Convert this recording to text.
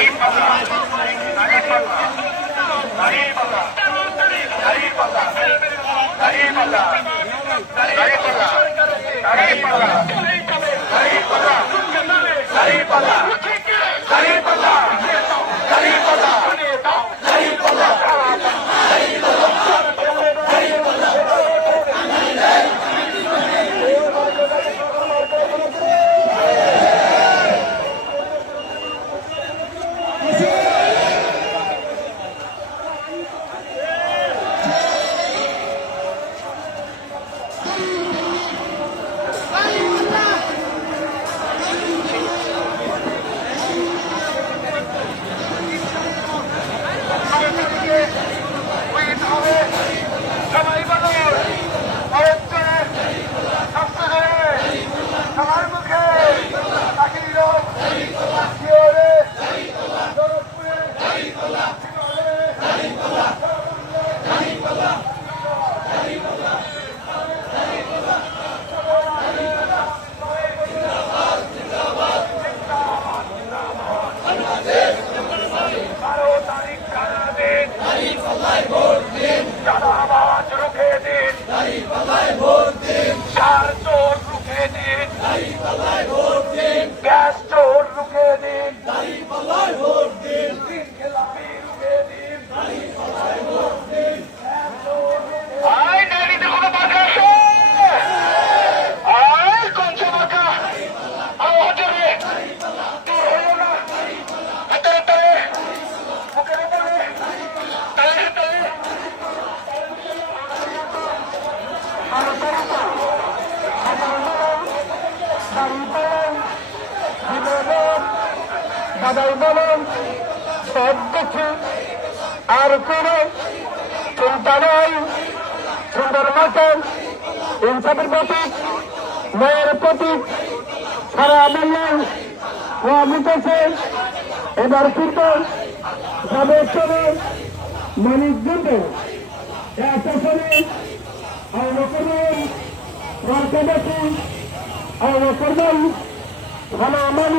Saripala! Saripala! Saripala! থেকে যারা আওয়াজ দাদাই বলেন সব কিছু আর কোনো চিন্তা নাই সুন্দর মতন ইনসাফের প্রতীক ন্যায়ের প্রতীক সারা বললেন ও আমিতেছে এবার কিন্তু যাবে চলে মানিক জুটে শাসনে আওয়া করবেন মার্কেটে أو وصلوا على من